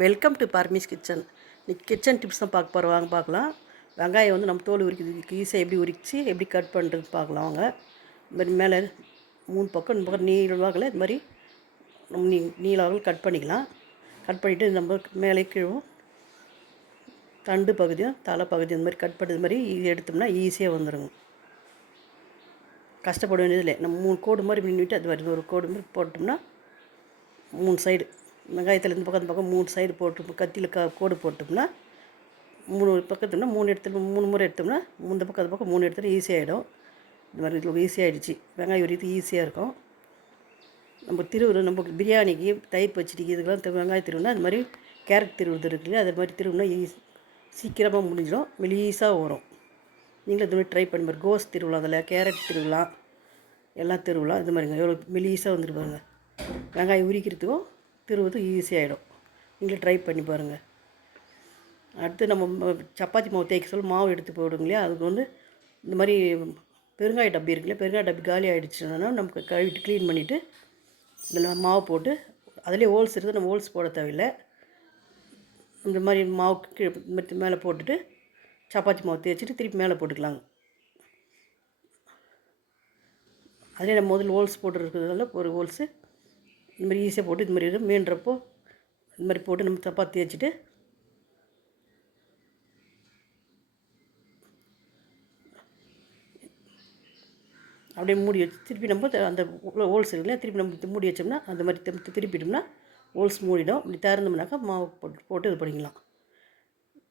Welcome to பார்மிஸ் kitchen இன்னைக்கு kitchen tips தான் பார்க்க போகிறோம் வாங்க பார்க்கலாம். வெங்காயம் வந்து நம்ம தோல் உரிக்கிறதுக்கு ஈஸியாக எப்படி உரிச்சு எப்படி கட் பண்ணுறது பார்க்கலாம் வாங்க. இந்த மாதிரி மேலே மூணு பக்கம் இந்த பக்கம் நீளவாகல இது மாதிரி நம்ம நீ நீளவாகல கட் பண்ணிக்கலாம். கட் பண்ணிவிட்டு நம்ம மேலே கீழும் தண்டு பகுதியும் தலை பகுதியும் இந்த மாதிரி கட் பண்ணுறது மாதிரி இது எடுத்தோம்னா ஈஸியாக வந்துடுங்க கஷ்டப்பட வேண்டியதில்லை. நம்ம மூணு கோடு மாதிரி நின்றுட்டு அது மாதிரி ஒரு கோடு மாதிரி போட்டோம்னா மூணு சைடு வெங்காயத்தில் இந்த பக்கம் அந்த பக்கம் மூணு சைடு போட்டு கத்தியில் க கோடு போட்டோம்னா மூணு பக்கத்துனா மூணு எடுத்து மூணு முறை எடுத்தோம்னா இந்த பக்கம் அந்த பக்கம் மூணு எடுத்துகிட்டு ஈஸியாகிடும் இந்த மாதிரி இதில் ஈஸியாகிடுச்சு வெங்காயம் உரித்து ஈஸியாக இருக்கும். நம்ம திருவுரு நம்ம பிரியாணிக்கு தயிர் பச்சடிக்கு இதுக்கெல்லாம் வெங்காயம் திருவுனா அது மாதிரி கேரட் திருவுறது இருக்குல்ல அது மாதிரி திருவுனா ஈஸி சீக்கிரமாக முடிஞ்சிடும். மெலீஸாக வரும். நீங்களும் இது மாதிரி ட்ரை பண்ணி பாருங்க. கோஸ் திருவிழா அதில் கேரட் திருவிழா எல்லாம் திருவிழா இது மாதிரிங்க எவ்வளோ மெலீஸாக வந்துட்டு பாருங்கள் வெங்காயம் உரிக்கிறதுக்கும் திருவது ஈஸியாகிடும் நீங்களும் ட்ரை பண்ணி பாருங்கள் அடுத்து நம்ம ம- சப்பாத்தி மாவு தேய்க்க சொல்ல மாவு எடுத்து போடுங்க இல்லையா? அதுக்கு வந்து இந்த மாதிரி பெருங்காய டப்பி இருக்குல்ல பெருங்காய டப்பி காலி ஆகிடுச்சுன்னா நமக்கு கழுவிட்டு க்ளீன் பண்ணிவிட்டு இதில் மாவு போட்டு அதிலே ஹோல்ஸ் இருக்குது நம்ம ஹோல்ஸ் போட தேவையில்லை. இந்த மாதிரி மாவு கீழே மேலே போட்டுட்டு சப்பாத்தி மாவு தேய்ச்சிட்டு திருப்பி மேலே போட்டுக்கலாங்க அதிலே நம்ம முதல்ல ஹோல்ஸ் போட்டுருக்கிறதுனால ஒரு ஹோல்ஸு இது மாதிரி ஈஸியாக போட்டு இது மாதிரி மீன்றப்போ இந்த மாதிரி போட்டு நம்ம சப்பாத்தி தேய்ச்சிட்டு அப்படியே மூடி வச்சு திருப்பி நம்ம அந்த ஹோல்ஸ் இருக்குல்ல திருப்பி நம்ம தி- மூடி வச்சோம்னா அந்த மாதிரி திருப்பி திருப்பிட்டோம்னா ஹோல்ஸ் மூடிடும். இப்படி திறந்தோம்னாக்கா மாவு போட்டு போட்டு இது பண்ணிக்கலாம்.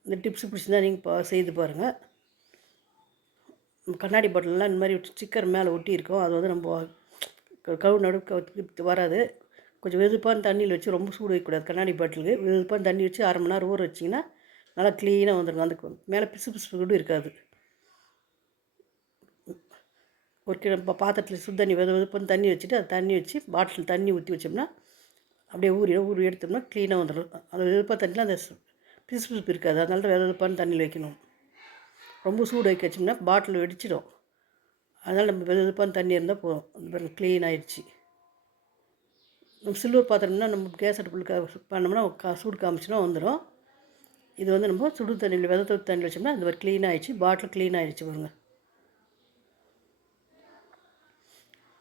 இந்த டிப்ஸ் பிடிச்சிருந்தா நீங்கள் பா செய்து பாருங்கள் கண்ணாடி பாட்டிலெலாம் இந்த மாதிரி ஸ்டிக்கர் மேலே ஒட்டி இருக்கும். அது வந்து நம்ம கவு நடு வராது. கொஞ்சம் வெதுப்பான தண்ணியில் வச்சு ரொம்ப சூடு வைக்கக்கூடாது. கண்ணாடி பாட்டிலுக்கு வெதுப்பான தண்ணி வச்சு அரை மணி நேரம் ஊற வச்சிங்கன்னா நல்லா க்ளீனாக வந்துடும் அந்த மேலே பிசு பிசு கூட இருக்காது. ஒரு கிலோ பாத்திரத்தில் சுடு தண்ணி வெது வெதுப்பான தண்ணி வச்சுட்டு அது தண்ணி வச்சு பாட்டில் தண்ணி ஊற்றி வச்சோம்னா அப்படியே ஊறி ஊறி எடுத்தோம்னா க்ளீனாக வந்துடும் அந்த வெதுப்பான தண்ணியில் அந்த பிசு பிசுப்பு இருக்காது. அதனால தான் வெதுப்பான தண்ணியில் வைக்கணும். ரொம்ப சூடு வைக்க வச்சோம்னா பாட்டில் வெடிச்சிடும். அதனால் நம்ம வெதுப்பான தண்ணி இருந்தால் போதும். அந்த க்ளீன் ஆகிடுச்சி சில்வர் பாத்திரம்னா நம்ம கேஸ் அடுப்பில் க பண்ணோம்னா கா சூடு காமிச்சுனா வந்துடும் இது வந்து நம்ம சுடு தண்ணியில் வெத தண்ணியில் வச்சோம்னா இந்த மாதிரி க்ளீன் ஆகிடுச்சு பாட்டில் க்ளீன் ஆகிடுச்சு பாருங்க.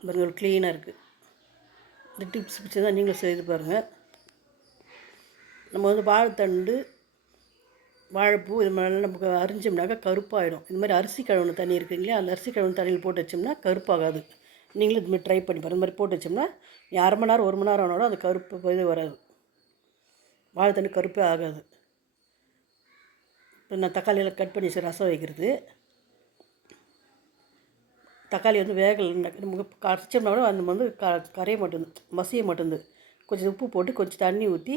பாருங்க க்ளீனாக இருக்குது இந்த டிப்ஸ் பிடிச்சி தான் நீங்களும் செய்து பாருங்கள் நம்ம வந்து வாழைத்தண்டு வாழைப்பூ இது மாதிரிலாம் நமக்கு அரிஞ்சோம்னாக்கா கருப்பாயிடும். இந்த மாதிரி அரிசி கழுவுன தண்ணி இருக்குங்களா அந்த அரிசி கழுவுன தண்ணியில் போட்டு வச்சோம்னா கருப்பாகாது. நீங்களும் இது மாதிரி ட்ரை பண்ணி பாருங்கள் இந்த மாதிரி போட்டு வச்சோம்னா அரை மணி நேரம் ஒரு மணி நேரம் ஆனாலும் அந்த கருப்பு இது வராது. வாழைத்தண்ணி கருப்பே ஆகாது. இப்போ நான் தக்காளியெல்லாம் கட் பண்ணி வச்சு ரசம் வைக்கிறது. தக்காளி வந்து வேகலை நமக்கு கரைச்சோம்னா கூட அந்த வந்து க கரைய மாட்டேங்குது மசிய மாட்டேங்குது கொஞ்சம் உப்பு போட்டு கொஞ்சம் தண்ணி ஊற்றி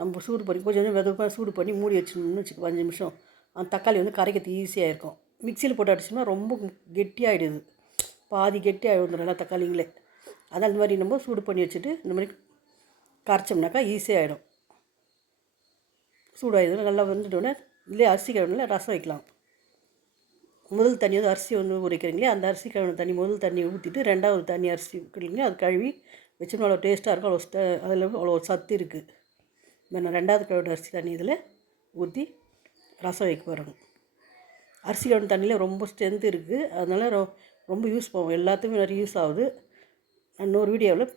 நம்ம சூடு பண்ணி கொஞ்சம் விதமாக சூடு பண்ணி மூடி வச்சிடணும்னு வச்சுக்கோ அஞ்சு நிமிஷம். அந்த தக்காளி வந்து கரைக்கிறது ஈஸியாக இருக்கும். மிக்சியில் போட்டு அடிச்சோம்னா ரொம்ப கெட்டியாகிடுது பாதி கெட்டி ஆகிடும் நல்லா தக்காளிங்களே. அதை அந்த மாதிரி நம்ம சூடு பண்ணி வச்சுட்டு இந்த மாதிரி கரைச்சோம்னாக்கா ஈஸியாகிடும் சூடாகிடும் நல்லா வந்துட்டோடனே இல்லையே அரிசி கழுவுனால ரசம் வைக்கலாம். முதல் தண்ணி வந்து அரிசி வந்து உரைக்கிறீங்களே அந்த அரிசி கழுவின தண்ணி முதல் தண்ணி ஊற்றிட்டு ரெண்டாவது தண்ணி அரிசி வைக்கிறீங்களே அது கழுவி வச்சோம்னா அவ்வளோ டேஸ்ட்டாக இருக்கும் அவ்வளோ அதில் அவ்வளோ சத்து இருக்குது இந்த நான் ரெண்டாவது கழுவின அரிசி தண்ணி இதில் ஊற்றி ரசம் வைக்க போகிறோம் அரிசி கழுவின தண்ணியில் ரொம்ப ஸ்ட்ரென்த் இருக்குது அதனால் ரொ ரொம்ப யூஸ் பண்ணுவோம். எல்லாத்துக்குமே நிறைய யூஸ் ஆகுது. இன்னொரு வீடியோவில்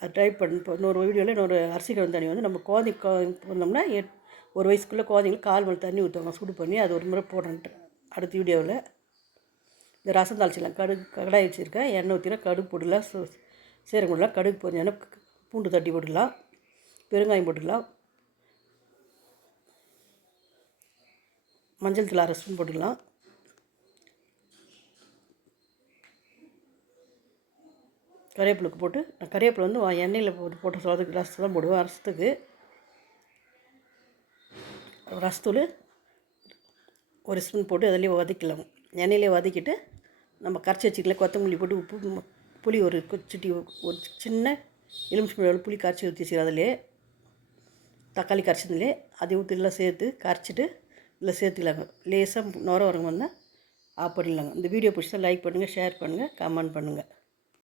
அது ட்ரை பண்ண இப்போ இன்னொரு வீடியோவில் இன்னொரு அரிசி கிழங்கு தண்ணி வந்து நம்ம குழந்தைக்கு கொ- பண்ணோம்னா எட் ஒரு வயசுக்குள்ளே குழந்தைங்களுக்கு கால் மணி தண்ணி ஊற்றுவாங்க சூடு பண்ணி அது ஒரு முறை போடுறேன்ட்டு. அடுத்த வீடியோவில் இந்த ரசம் தாளிச்சிடலாம். கடுகு கடாய் வச்சுருக்கேன். எண்ணெய் ஊற்றினா கடுகு போட்டுக்கலாம். சு சீரகம் போடலாம் கடுகு போஞ்சோன்னா பூண்டு தட்டி போட்டுக்கலாம். பெருங்காயம் போட்டுக்கலாம். மஞ்சள் தூள் அரை ஸ்பூன் போட்டுக்கலாம். கறிவேப்பிலுக்கு போட்டு நான் கறிவேப்பிலை வந்து எண்ணெயில் போட்டு போட்டு சொல்கிறதுக்கு ரசத்து தான் போடுவேன் ரசத்துக்கு. ரசத்தூள் ஒரு ஸ்பூன் போட்டு அதிலே வதக்கலாம் எண்ணெயிலே வதக்கிட்டு நம்ம கரைச்சி வச்சுக்கல கொத்தமல்லி போட்டு உப்பு புளி ஒரு கு- சிட்டி ஒரு சின்ன எலுமிச்சம்பழம் புளி கரைச்சி ஊற்றி வச்சுக்கிறோம் அதிலே தக்காளி கரைச்சதுலே அதை ஊற்றி எல்லாம் சேர்த்து கரைச்சிட்டு இதில் சேர்த்துக்கலாங்க. லேசாக நுர வரங்க வந்தால் ஆஃப் பண்ணிடலாங்க. இந்த வீடியோ பிடிச்சா லைக் பண்ணுங்கள் ஷேர் பண்ணுங்கள் கமெண்ட் பண்ணுங்கள்